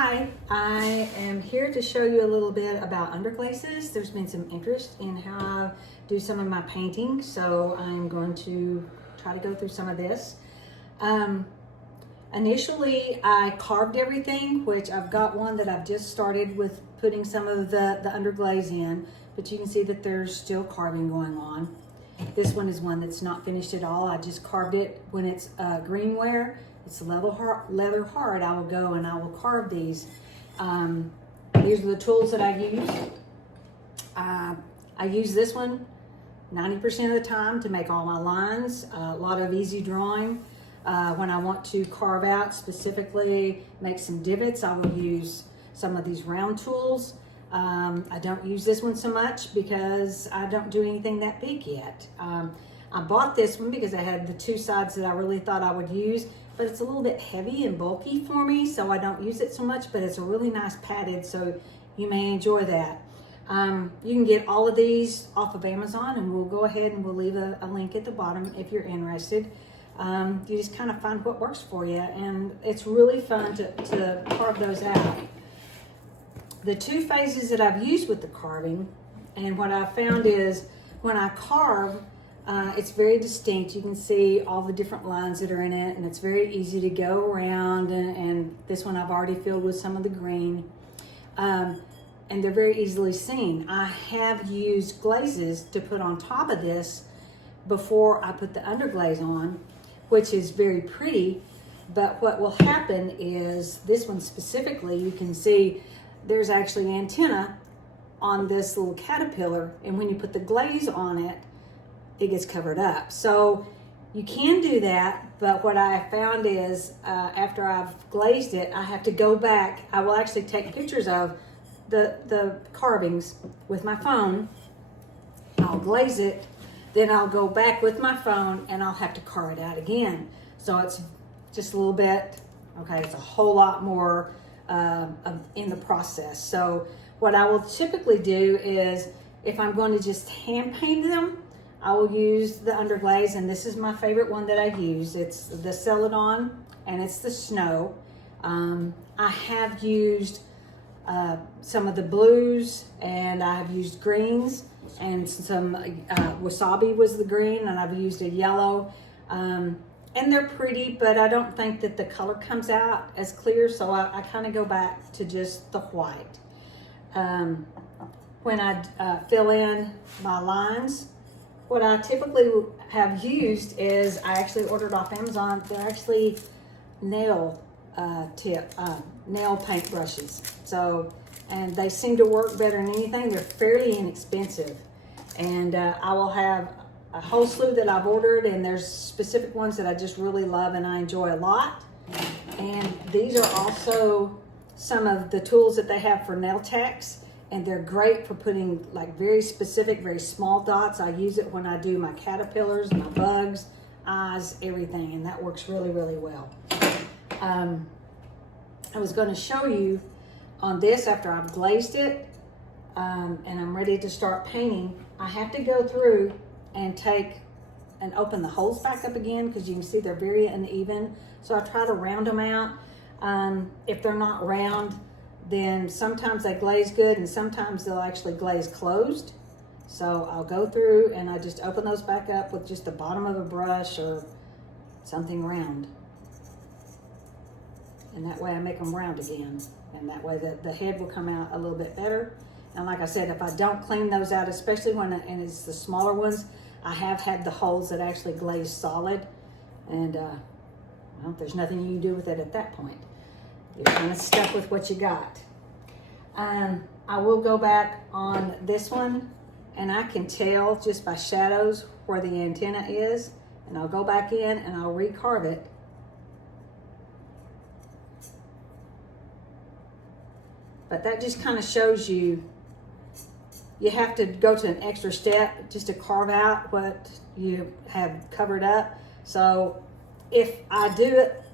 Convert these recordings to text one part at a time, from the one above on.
Hi, I am here to show you a little bit about underglazes. There's been some interest in how I do some of my painting, so I'm going to try to go through some of this. Initially, I carved everything, which I've got one that I've just started with putting some of the underglaze in, but you can see that there's still carving going on. This one is one that's not finished at all. I just carved it when it's green ware. It's leather hard. I will go and I will carve these. These are the tools that I use. I use this one 90% of the time to make all my lines. A lot of easy drawing. When I want to carve out, specifically make some divots, I will use some of these round tools. I don't use this one so much because I don't do anything that big yet. I bought this one because I had the two sides that I really thought I would use, but it's a little bit heavy and bulky for me, so I don't use it so much, but it's a really nice padded, so you may enjoy that. You can get all of these off of Amazon, and we'll go ahead and we'll leave a link at the bottom if you're interested. You just kind of find what works for you, and it's really fun to carve those out. The two phases that I've used with the carving, and what I've found is when I carve, it's very distinct. You can see all the different lines that are in it, and it's very easy to go around, and this one I've already filled with some of the green, and they're very easily seen. I have used glazes to put on top of this before I put the underglaze on, which is very pretty, but what will happen is this one specifically, you can see there's actually an antenna on this little caterpillar, and when you put the glaze on it, it gets covered up. So you can do that, but what I found is after I've glazed it, I have to go back. I will actually take pictures of the carvings with my phone. I'll glaze it, then I'll go back with my phone and I'll have to carve it out again. So it's just a little bit, okay, it's a whole lot more in the process. So what I will typically do is if I'm going to just hand paint them, I will use the underglaze, and this is my favorite one that I use. It's the Celadon, and it's the snow. I have used some of the blues, and I have used greens, and some wasabi was the green, and I've used a yellow. And they're pretty, but I don't think that the color comes out as clear, so I kind of go back to just the white. When I fill in my lines, what I typically have used is I actually ordered off Amazon. They're actually nail paint brushes. So, and they seem to work better than anything. They're fairly inexpensive. And I will have a whole slew that I've ordered, and there's specific ones that I just really love and I enjoy a lot. And these are also some of the tools that they have for nail techs, and they're great for putting like very specific, very small dots. I use it when I do my caterpillars, my bugs, eyes, everything, and that works really, really well. I was going to show you on this after I've glazed it and I'm ready to start painting. I have to go through and take and open the holes back up again because you can see they're very uneven. So I try to round them out. If they're not round, then sometimes they glaze good and sometimes they'll actually glaze closed. So I'll go through and I just open those back up with just the bottom of a brush or something round. And that way I make them round again. And that way the head will come out a little bit better. And like I said, if I don't clean those out, especially and it's the smaller ones, I have had the holes that actually glaze solid. And well, there's nothing you can do with it at that point. You're kind of stuck with what you got. I will go back on this one, and I can tell just by shadows where the antenna is, and I'll go back in and I'll recarve it. But that just kind of shows you have to go to an extra step just to carve out what you have covered up. So if I do it,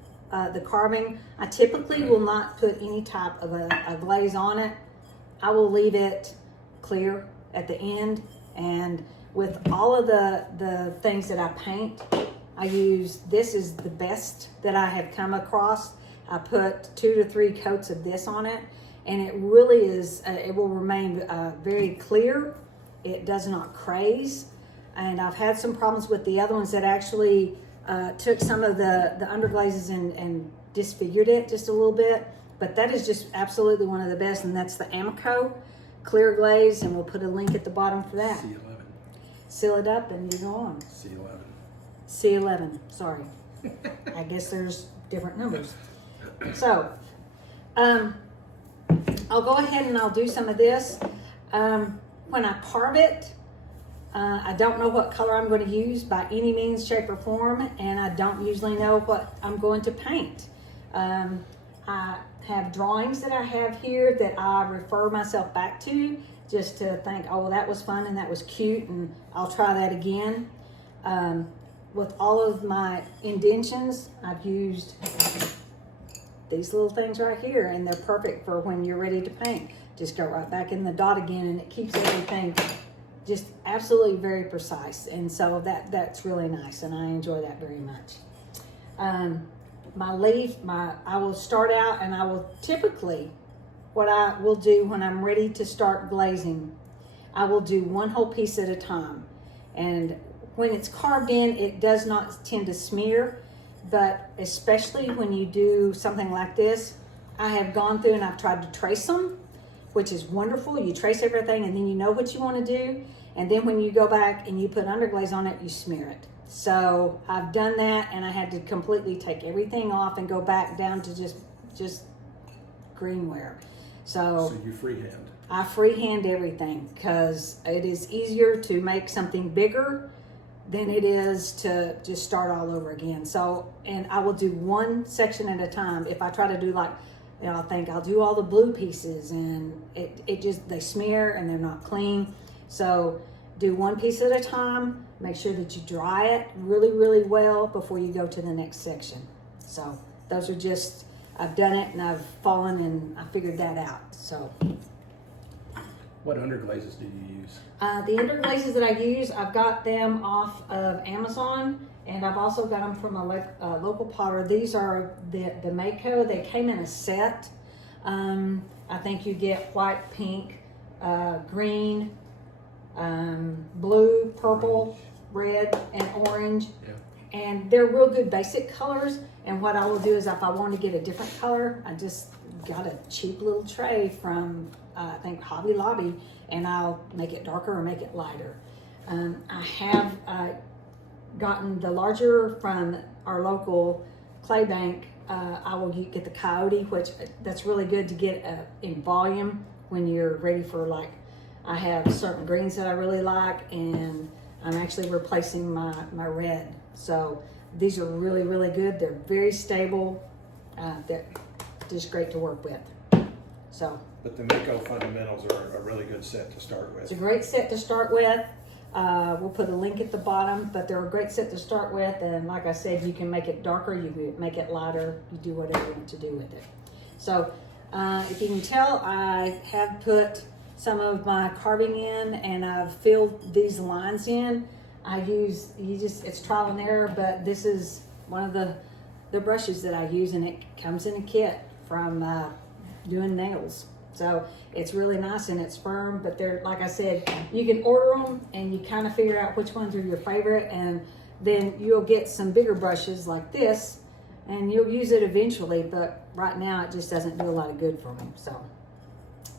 the carving, I typically will not put any type of a glaze on it. I will leave it clear at the end, and with all of the things that I paint, I use, this is the best that I have come across. I put 2 to 3 coats of this on it, and it really is, it will remain very clear. It does not craze. And I've had some problems with the other ones that actually took some of the underglazes and disfigured it just a little bit. But that is just absolutely one of the best, and that's the Amaco Clear Glaze, and we'll put a link at the bottom for that. C-11. Seal it up and you go on. C-11. C-11, sorry. I guess there's different numbers. So, I'll go ahead and I'll do some of this. When I carve it, I don't know what color I'm going to use by any means, shape, or form, and I don't usually know what I'm going to paint. I have drawings that I have here that I refer myself back to just to think, oh, well, that was fun and that was cute, and I'll try that again. With all of my indentions, I've used these little things right here, and they're perfect for when you're ready to paint. Just go right back in the dot again, and it keeps everything just absolutely very precise. And so that's really nice, and I enjoy that very much. My leaf, I will start out, and I will typically, what I will do when I'm ready to start glazing, I will do one whole piece at a time. And when it's carved in, it does not tend to smear, but especially when you do something like this, I have gone through and I've tried to trace them, which is wonderful. You trace everything and then you know what you want to do. And then when you go back and you put underglaze on it, you smear it. So I've done that, and I had to completely take everything off and go back down to just green ware. So you freehand? I freehand everything because it is easier to make something bigger than it is to just start all over again. So, and I will do one section at a time. If I try to do like, you know, I think I'll do all the blue pieces, and it just, they smear and they're not clean. So do one piece at a time. Make sure that you dry it really, really well before you go to the next section. So those are just, I've done it and I've fallen and I figured that out. So. What underglazes do you use? The underglazes that I use, I've got them off of Amazon, and I've also got them from a local potter. These are the Mayco. They came in a set. I think you get white, pink, green, blue, purple, red, and orange. Yeah. And they're real good basic colors. And what I will do is if I want to get a different color, I just got a cheap little tray from I think Hobby Lobby, and I'll make it darker or make it lighter. I have gotten the larger from our local clay bank. I will get the Coyote, which that's really good to get in volume when you're ready for, like, I have certain greens that I really like, and I'm actually replacing my red. So these are really, really good. They're very stable. They're just great to work with. So. But the Mayco fundamentals are a really good set to start with. It's a great set to start with. We'll put a link at the bottom, but they're a great set to start with. And like I said, you can make it darker, you can make it lighter, you do whatever you want to do with it. So if you can tell, I have put some of my carving in, and I've filled these lines in. I use, it's trial and error, but this is one of the brushes that I use, and it comes in a kit from doing nails. So it's really nice and it's firm, but they're, like I said, you can order them and you kind of figure out which ones are your favorite, and then you'll get some bigger brushes like this and you'll use it eventually, but right now it just doesn't do a lot of good for me. So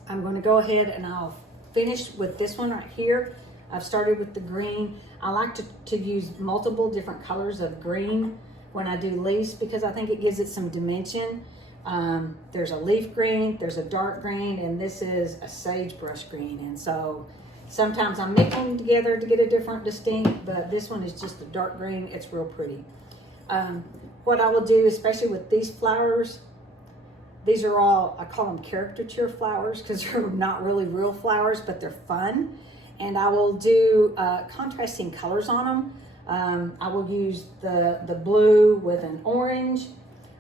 I'm going to go ahead and I'll finish with this one right here. I've started with the green. I like to use multiple different colors of green when I do leaves because I think it gives it some dimension. There's a leaf green, there's a dark green, and this is a sagebrush green. And so sometimes I'm mixing them together to get a different distinct, but this one is just a dark green. It's real pretty. What I will do, especially with these flowers, these are all, I call them caricature flowers because they're not really real flowers, but they're fun. And I will do contrasting colors on them. I will use the blue with an orange.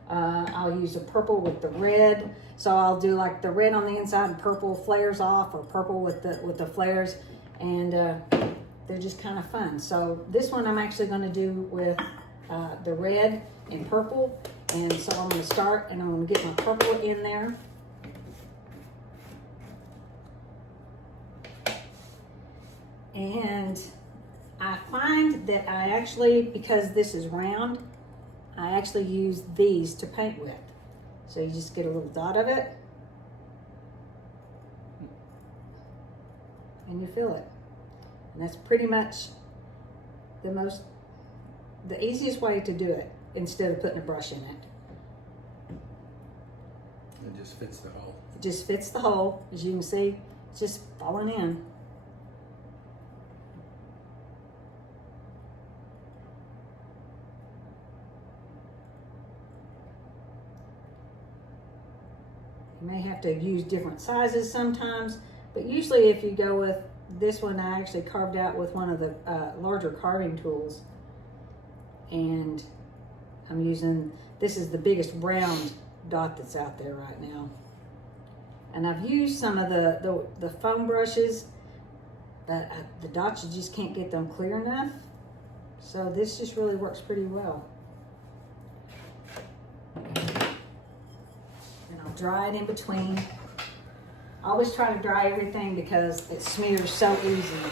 I'll use a purple with the red. So I'll do like the red on the inside and purple flares off, or purple with the flares, and they're just kind of fun. So this one I'm actually going to do with the red and purple, And so I'm going to start, and I'm going to get my purple in there. And I find that I actually, because this is round, I actually use these to paint with. So you just get a little dot of it, and you fill it. And that's pretty much the easiest way to do it, instead of putting a brush in it. It just fits the hole. It just fits the hole. As you can see, it's just falling in. You may have to use different sizes sometimes, but usually if you go with this one, I actually carved out with one of the larger carving tools. And I'm using, this is the biggest round dot that's out there right now. And I've used some of the foam brushes, but the dots, you just can't get them clear enough. So this just really works pretty well. And I'll dry it in between. I always try to dry everything because it smears so easily.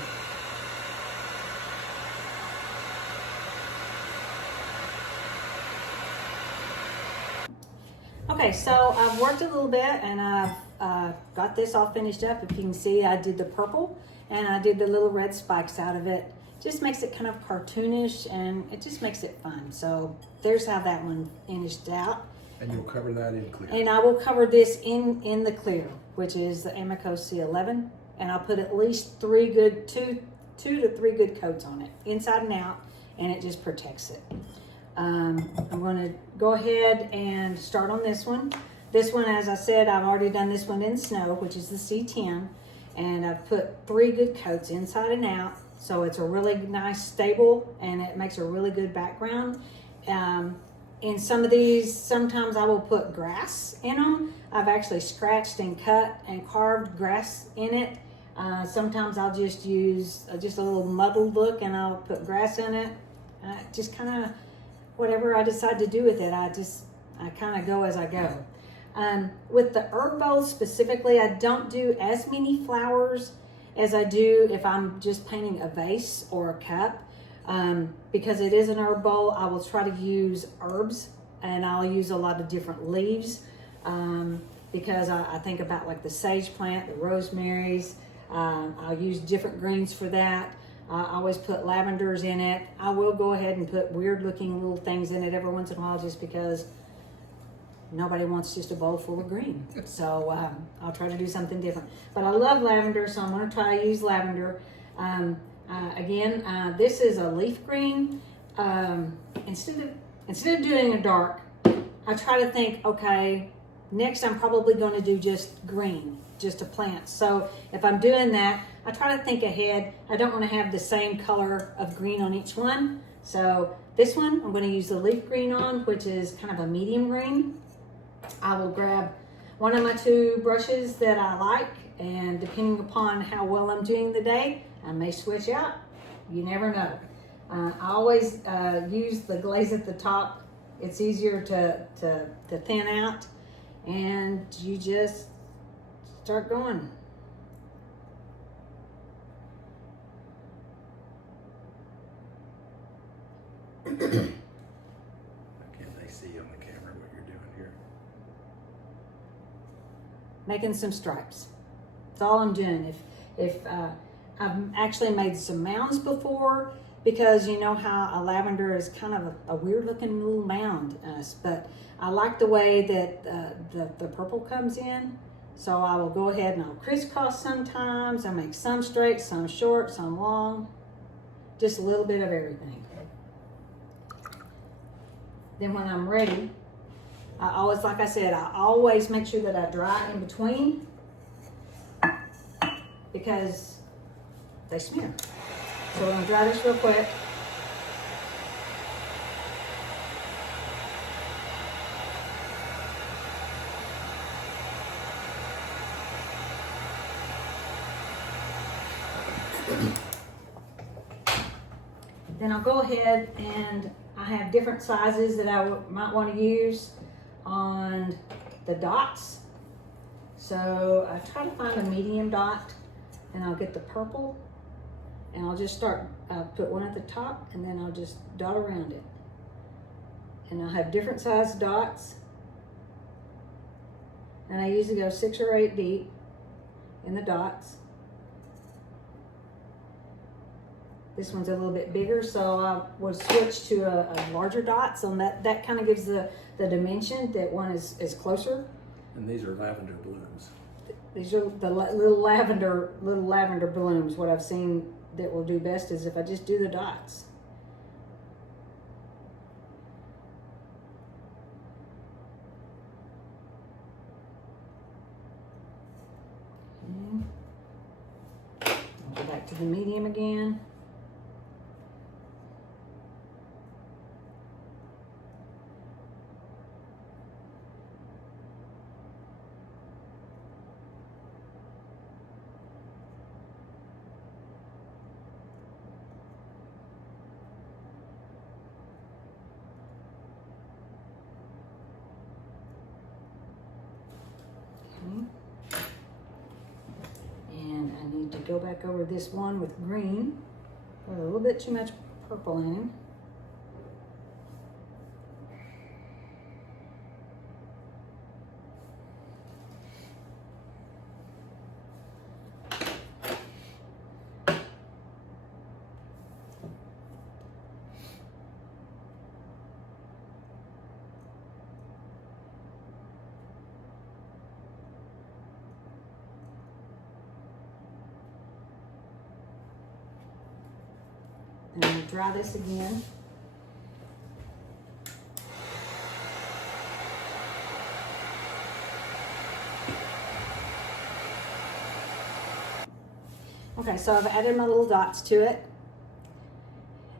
Okay, so I've worked a little bit, and I've got this all finished up. If you can see, I did the purple and I did the little red spikes out of it. Just makes it kind of cartoonish, and it just makes it fun. So there's how that one finished out. And you'll cover that in clear. And I will cover this in the clear, which is the Amaco C-11. And I'll put at least two to three good coats on it, inside and out, and it just protects it. I'm going to go ahead and start on this one. This one, as I said, I've already done this one in snow, which is the C10, and I've put 3 good coats inside and out, so it's a really nice stable, and it makes a really good background. In some of these, sometimes I will put grass in them. I've actually scratched and cut and carved grass in it. Sometimes I'll just use just a little muddled look, and I'll put grass in it. Just kind of whatever I decide to do with it, I kind of go as I go. With the herb bowls specifically, I don't do as many flowers as I do if I'm just painting a vase or a cup. Because it is an herb bowl, I will try to use herbs, and I'll use a lot of different leaves, because I think about like the sage plant, the rosemaries. I'll use different greens for that. I always put lavenders in it. I will go ahead and put weird looking little things in it every once in a while, just because nobody wants just a bowl full of green. So I'll try to do something different. But I love lavender, so I'm going to try to use lavender. Again, this is a leaf green. Instead of doing a dark, I try to think, okay, next I'm probably going to do just green, just a plant. So if I'm doing that, I try to think ahead. I don't want to have the same color of green on each one. So this one, I'm going to use the leaf green on, which is kind of a medium green. I will grab one of my 2 brushes that I like, and depending upon how well I'm doing the day, I may switch out. You never know. I always use the glaze at the top. It's easier to thin out, and you just start going. Can't they see on the camera what you're doing here? Making some stripes. That's all I'm doing. If I've actually made some mounds before, because you know how a lavender is kind of a weird looking little mound, but I like the way that the purple comes in. So I will go ahead and I'll crisscross sometimes. I make some straight, some short, some long, just a little bit of everything. Then when I'm ready, I always, like I said, I always make sure that I dry in between, because they smear. So we're gonna dry this real quick. Then I'll go ahead and I have different sizes that I might want to use on the dots. So I try to find a medium dot, and I'll get the purple, and I'll just start, put one at the top, and then I'll just dot around it. And I'll have different size dots. And I usually go 6 or 8 deep in the dots. This one's a little bit bigger, so I will switch to a larger dot, so that kind of gives the dimension that one is closer. And these are lavender blooms. These are the little lavender blooms. What I've seen that will do best is if I just do the dots. I'll go back to the medium again. And I need to go back over this one with green. Got a little bit too much purple in him. And I'm going to dry this again. Okay, so I've added my little dots to it.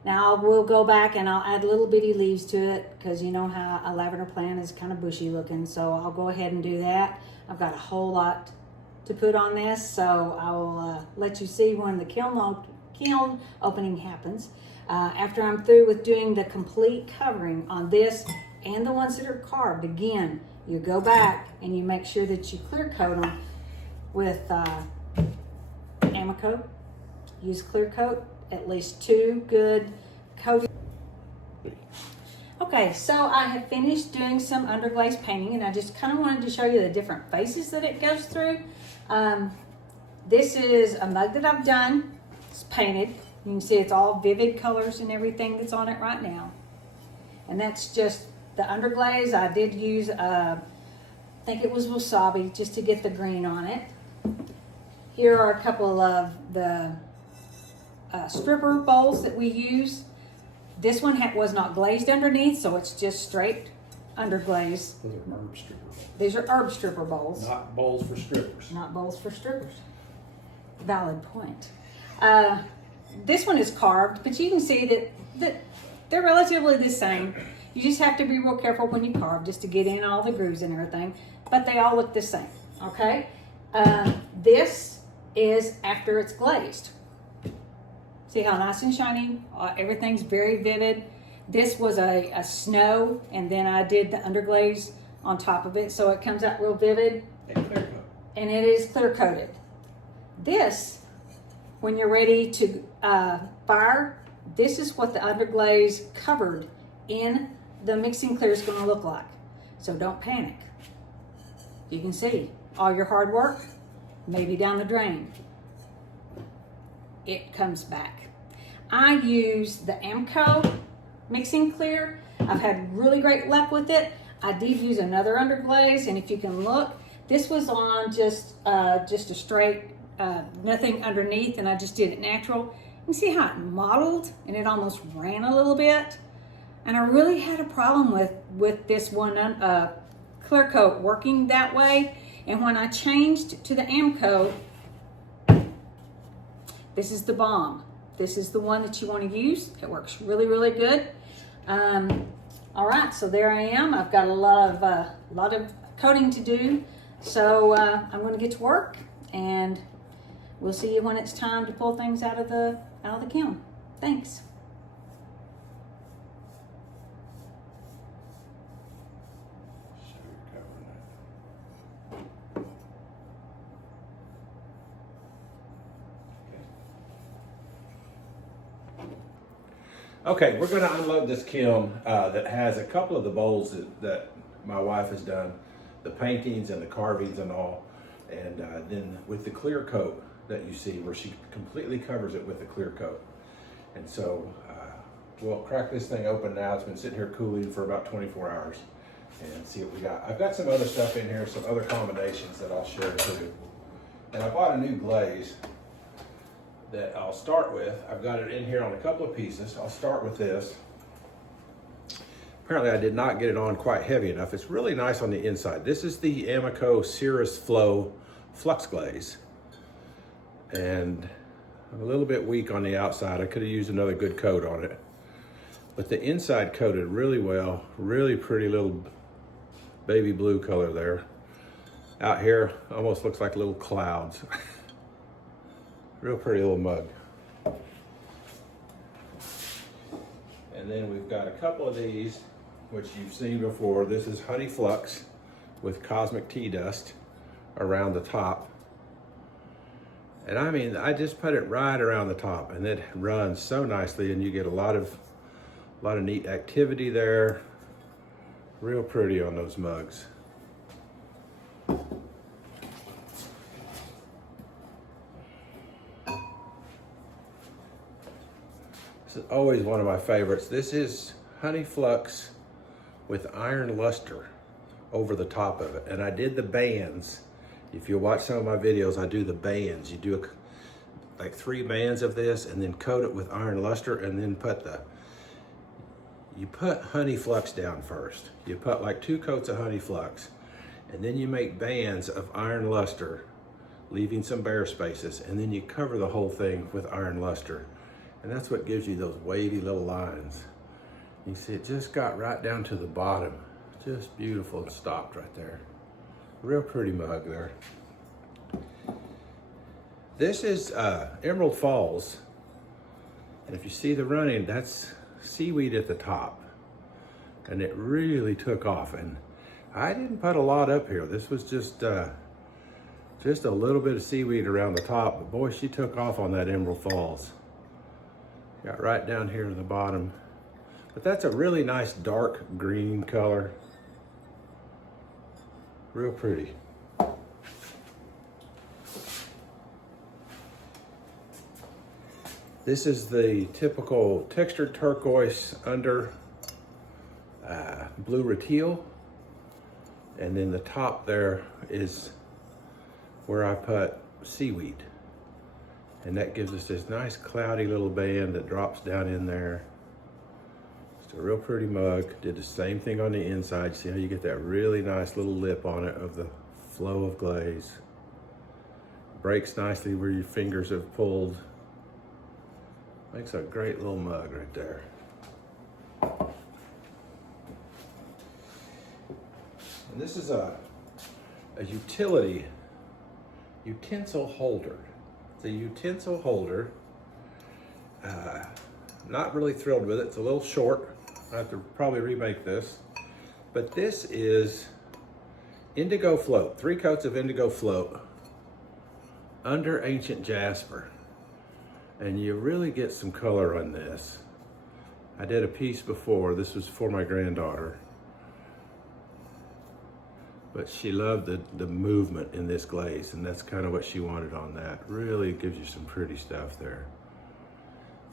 Now we'll go back and I'll add little bitty leaves to it, because you know how a lavender plant is kind of bushy looking, so I'll go ahead and do that. I've got a whole lot to put on this, so I'll let you see when the kiln opening happens. After I'm through with doing the complete covering on this and the ones that are carved, again, you go back and you make sure that you clear coat them with Amaco. Use clear coat, at least 2 good coats. Okay, so I have finished doing some underglaze painting, and I just kind of wanted to show you the different phases that it goes through. This is a mug that I've done. It's painted. You can see it's all vivid colors and everything that's on it right now. And that's just the underglaze. I did use, I think it was wasabi, just to get the green on it. Here are a couple of the stripper bowls that we use. This one was not glazed underneath, so it's just straight underglaze. Those are herb stripper bowls. These are herb stripper bowls. Not bowls for strippers. Not bowls for strippers. Valid point. This one is carved, but you can see that they're relatively the same. You just have to be real careful when you carve, just to get in all the grooves and everything, but they all look the same, okay? This is after it's glazed. See how nice and shiny? Everything's very vivid. This was a snow, and then I did the underglaze on top of it, so it comes out real vivid. And clear coat. And it is clear coated. This, when you're ready to fire, this is what the underglaze covered in the mixing clear is going to look like. So don't panic. You can see all your hard work, maybe down the drain. It comes back. I use the Amaco Mixing Clear. I've had really great luck with it. I did use another underglaze, and if you can look, this was on just a straight, nothing underneath, and I just did it natural. You can see how it modeled, and it almost ran a little bit. And I really had a problem with this one clear coat working that way. And when I changed to the Amaco, this is the bomb. This is the one that you want to use. It works really, really good. All right, so there I am. I've got a lot of coating to do. So I'm going to get to work, and we'll see you when it's time to pull things out of the kiln. Thanks. Okay, we're gonna unload this kiln that has a couple of the bowls that my wife has done, the paintings and the carvings and all, and then with the clear coat that you see where she completely covers it with the clear coat. And so we'll crack this thing open now. It's been sitting here cooling for about 24 hours and see what we got. I've got some other stuff in here, some other combinations that I'll share too. And I bought a new glaze that I'll start with. I've got it in here on a couple of pieces. I'll start with this. Apparently I did not get it on quite heavy enough. It's really nice on the inside. This is the Amaco Cirrus Flow Flux Glaze. And I'm a little bit weak on the outside. I could have used another good coat on it. But the inside coated really well. Really pretty little baby blue color there. Out here, almost looks like little clouds. Real pretty little mug. And then we've got a couple of these, which you've seen before. This is Honey Flux with Cosmic Tea Dust around the top. And I mean, I just put it right around the top and it runs so nicely and you get a lot of neat activity there. Real pretty on those mugs. This is always one of my favorites. This is Honey Flux with iron luster over the top of it. And I did the bands. If you watch some of my videos, I do the bands. You do like 3 bands of this and then coat it with iron luster and then you put Honey Flux down first. You put like 2 coats of Honey Flux and then you make bands of iron luster, leaving some bare spaces, and then you cover the whole thing with iron luster. And that's what gives you those wavy little lines. You see it just got right down to the bottom. Just beautiful and stopped right there. Real pretty mug there. This is Emerald Falls. And if you see the running, that's seaweed at the top. And it really took off. And I didn't put a lot up here. This was just a little bit of seaweed around the top. But boy, she took off on that Emerald Falls. Got right down here to the bottom. But that's a really nice dark green color. Real pretty. This is the typical textured turquoise under blue ratile. And then the top there is where I put seaweed. And that gives us this nice cloudy little band that drops down in there. It's a real pretty mug. Did the same thing on the inside. See how you get that really nice little lip on it of the flow of glaze. Breaks nicely where your fingers have pulled. Makes a great little mug right there. And this is a utensil holder. It's a utensil holder. Not really thrilled with it. It's a little short. I have to probably remake this. But this is indigo float. 3 coats of indigo float under ancient jasper. And you really get some color on this. I did a piece before. This was for my granddaughter. But she loved the movement in this glaze, and that's kind of what she wanted on that. Really gives you some pretty stuff there.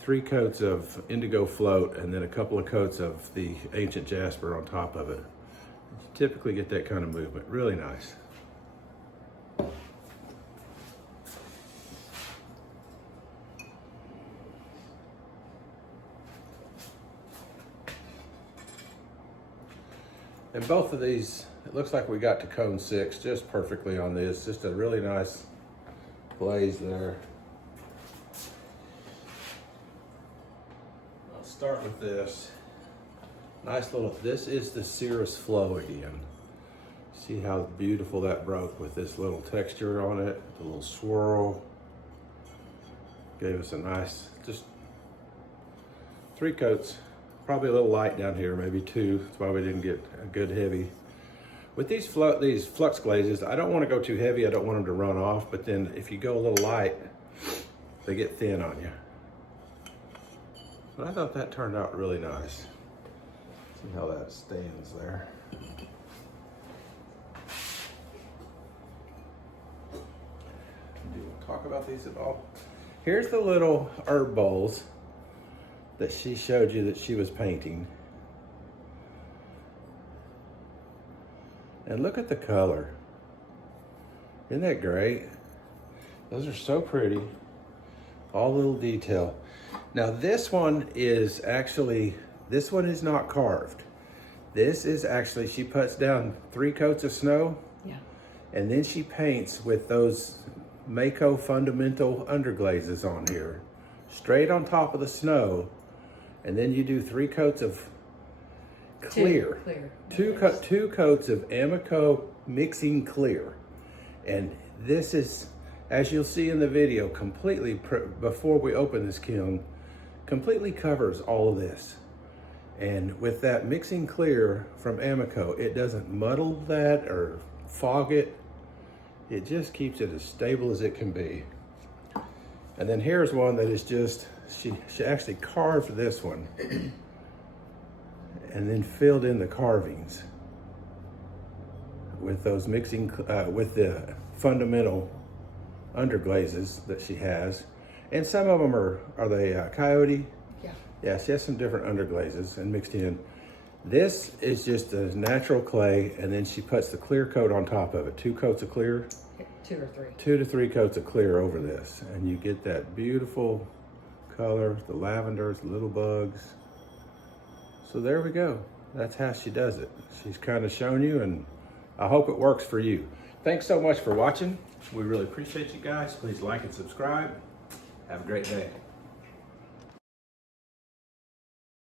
3 coats of indigo float and then a couple of coats of the ancient jasper on top of it. You typically get that kind of movement. Really nice. And both of these, it looks like we got to cone 6 just perfectly on this. Just a really nice glaze there. I'll start with this. Nice little, this is the Cirrus Flow again. See how beautiful that broke with this little texture on it, the little swirl. Gave us a nice, just 3 coats. Probably a little light down here, maybe 2. That's why we didn't get a good heavy. With these flux glazes, I don't want to go too heavy. I don't want them to run off, but then if you go a little light, they get thin on you. But I thought that turned out really nice. See how that stands there. Do you want to talk about these at all? Here's the little herb bowls that she showed you that she was painting. And look at the color. Isn't that great? Those are so pretty. All little detail. Now this one is actually, this one is not carved. This is actually, she puts down 3 coats of snow. Yeah. And then she paints with those Mayco fundamental underglazes on here, straight on top of the snow. And then you do 3 coats of clear. Two coats of Amaco Mixing Clear. And this is, as you'll see in the video, completely, before we open this kiln, completely covers all of this. And with that mixing clear from Amaco, it doesn't muddle that or fog it. It just keeps it as stable as it can be. And then here's one that is just, she actually carved this one and then filled in the carvings with those mixing, with the fundamental underglazes that she has. And some of them are they coyote? Yeah. Yeah, she has some different underglazes and mixed in. This is just a natural clay, and then she puts the clear coat on top of it. 2 coats of clear. 2 or 3. 2 to 3 coats of clear over this. And you get that beautiful color, the lavenders, the little bugs. So there we go. That's how she does it. She's kind of shown you, and I hope it works for you. Thanks so much for watching. We really appreciate you guys. Please like and subscribe. Have a great day.